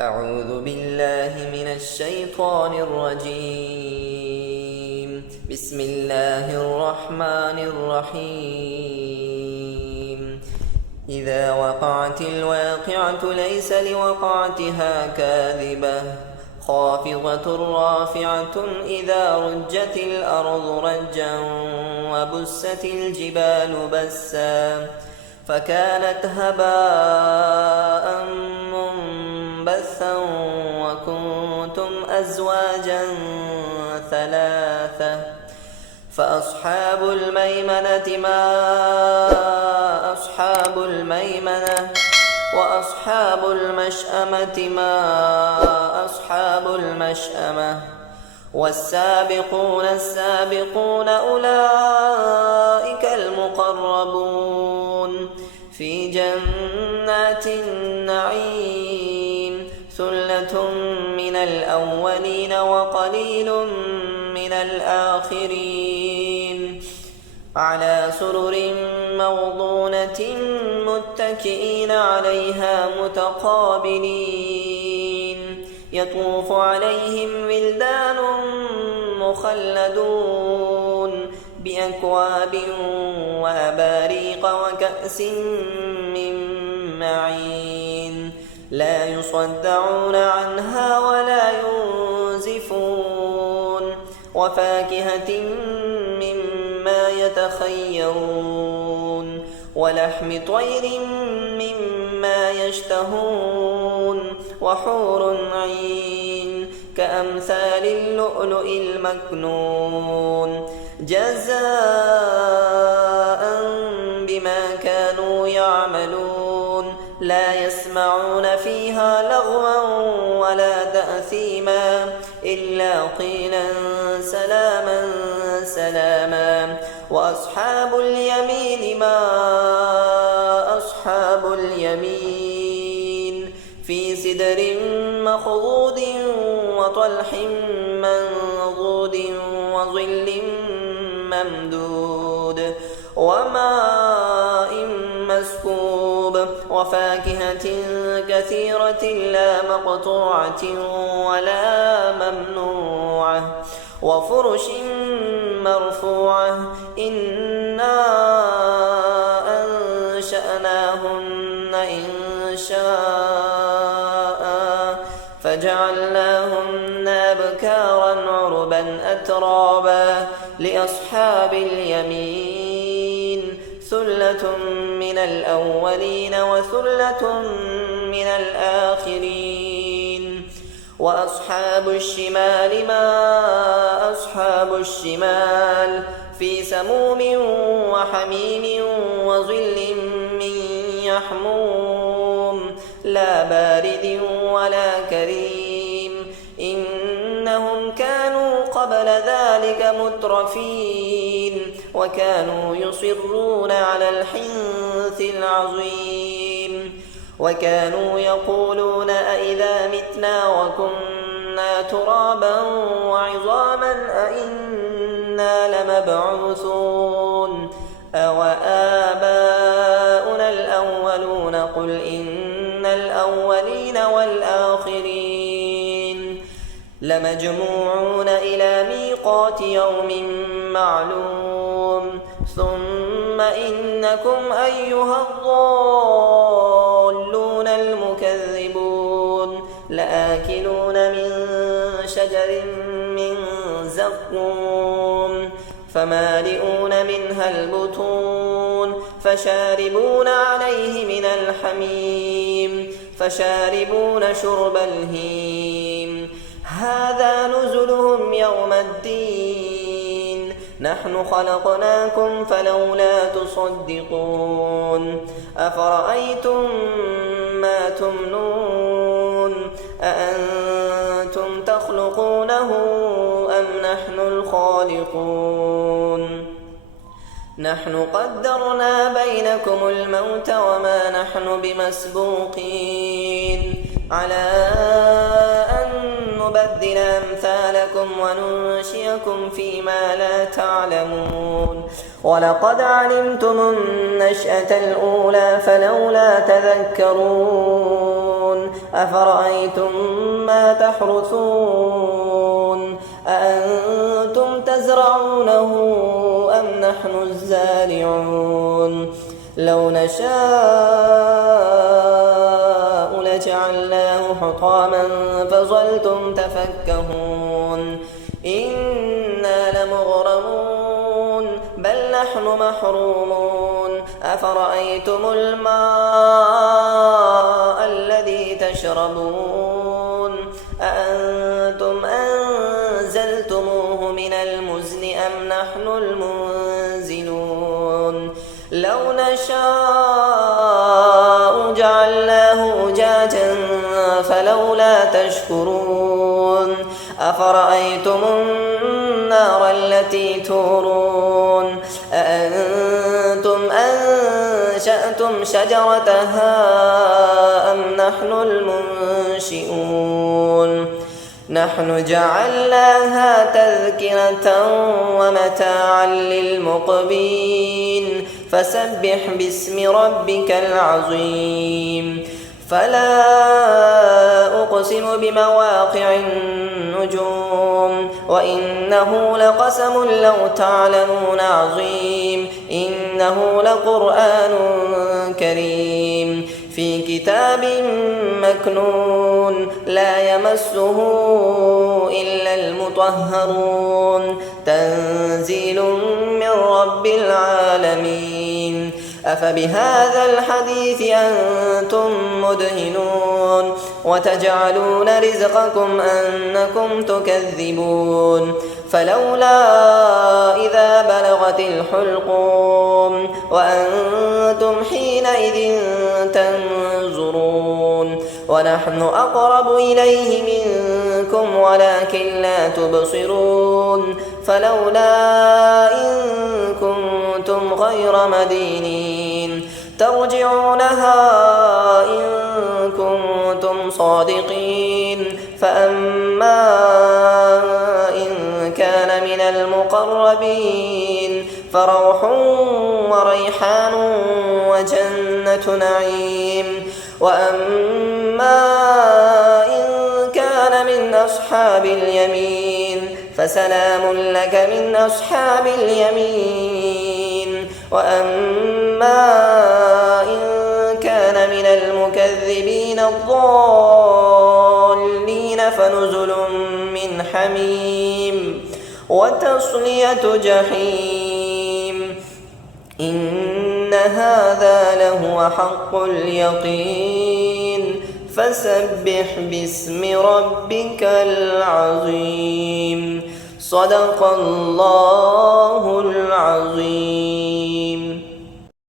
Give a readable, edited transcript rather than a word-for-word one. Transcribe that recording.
أعوذ بالله من الشيطان الرجيم. بسم الله الرحمن الرحيم. إذا وقعت الواقعة ليس لوقعتها كاذبة خافضة رافعة إذا رجت الأرض رجا وبست الجبال بسا فكانت هباء منبثا وكنتم أزواجا ثلاثة فأصحاب الميمنة ما أصحاب الميمنة وأصحاب المشأمة ما أصحاب المشأمة والسابقون السابقون أولئك المقربون في جنات النعيم ثلة من الأولين وقليل من الآخرين على سرر موضونة متكئين عليها متقابلين يطوف عليهم ولدان مخلدون بأكواب وأباريق وكأس من معين لا يصدعون عنها ولا ينزفون وفاكهة مما يتخيرون ولحم طير مما يشتهون وحور عين كأمثال اللؤلؤ المكنون جزاء بما كانوا يعملون لا يسمعون فيها لغوا ولا تأثيما إلا قيلا سلاما سلاما وأصحاب اليمين ما أصحاب اليمين في سدر مخضود وطلح منضود وظل ممدود وماء مسكوب وفاكهة كثيرة لا مقطوعة ولا ممنوعة وفرش مرفوعة إنا أنشأناهن إنشاء فجعلناهن أبكارا عربا أترابا لأصحاب اليمين ثلة من الأولين وثلة من الآخرين وأصحاب الشمال ما أصحاب الشمال في سموم وحميم وظل من يحموم لا بارد ولا كريم إنهم كانوا قبل ذلك مترفين وكانوا يصرون على الحنث العظيم وكانوا يقولون أئذا متنا وكنا ترابا وعظاما أئنا لمبعوثون أوآباؤنا الأولون قل إن الأولين والآخرين لمجموعون إلى ميقات يوم معلوم ثم إنكم أيها الضالون المكذبون لآكلون من شجر من زقوم فمالئون منها البطون فشاربون عليه من الحميم فشاربون شرب الهيم هذا نزلهم يوم الدين نحن خلقناكم فلولا تصدقون أفرأيتم ما تمنون أأنتم تخلقونه أم نحن الخالقون نحن قدرنا بينكم الموت وما نحن بمسبوقين على أن نبدل أمثالكم وننشئكم فيما لا تعلمون ولقد علمتم النشأة الأولى فلولا تذكرون أفرأيتم ما تحرثون أأنتم تزرعونه أم نحن الزارعون لو نشاء لجعلناه حطاما فظلتم تفكهون إنا لمغرمون بل نحن محرومون أفرأيتم الماء الذي تشربون أأنتم أنزلتموه من المزن أم نحن المنزلون لو نشاء جعلناه أجاجا فلولا تشكرون أفرأيتم النار التي تورون أأنتم أنشأتم شجرتها أم نحن المنشئون نحن جعلناها تذكرة ومتاعا للمقبين فسبح باسم ربك العظيم فلا أقسم بمواقع النجوم وإنه لقسم لو تعلمون عظيم إنه لقرآن كريم في كتاب مكنون لا يمسه إلا المطهرون تنزيل من رب العالمين أفبهذا الحديث أنتم مدهنون وتجعلون رزقكم أنكم تكذبون فلولا إذا بلغت الحلقوم وأنتم حينئذ تنظرون ونحن أقرب إليه منكم ولكن لا تبصرون فلولا إن كنتم غير مدينين ترجعونها إن كنتم صادقين فأما إن كان من المقربين فروح وريحان وجنة نعيم وأما إن كان من أصحاب اليمين فسلام لك من أصحاب اليمين وأما إن كان من المكذبين الضالين فنزل من حميم وتصلية جحيم إن هذا لهو حق اليقين فسبح باسم ربك العظيم صدق الله العظيم.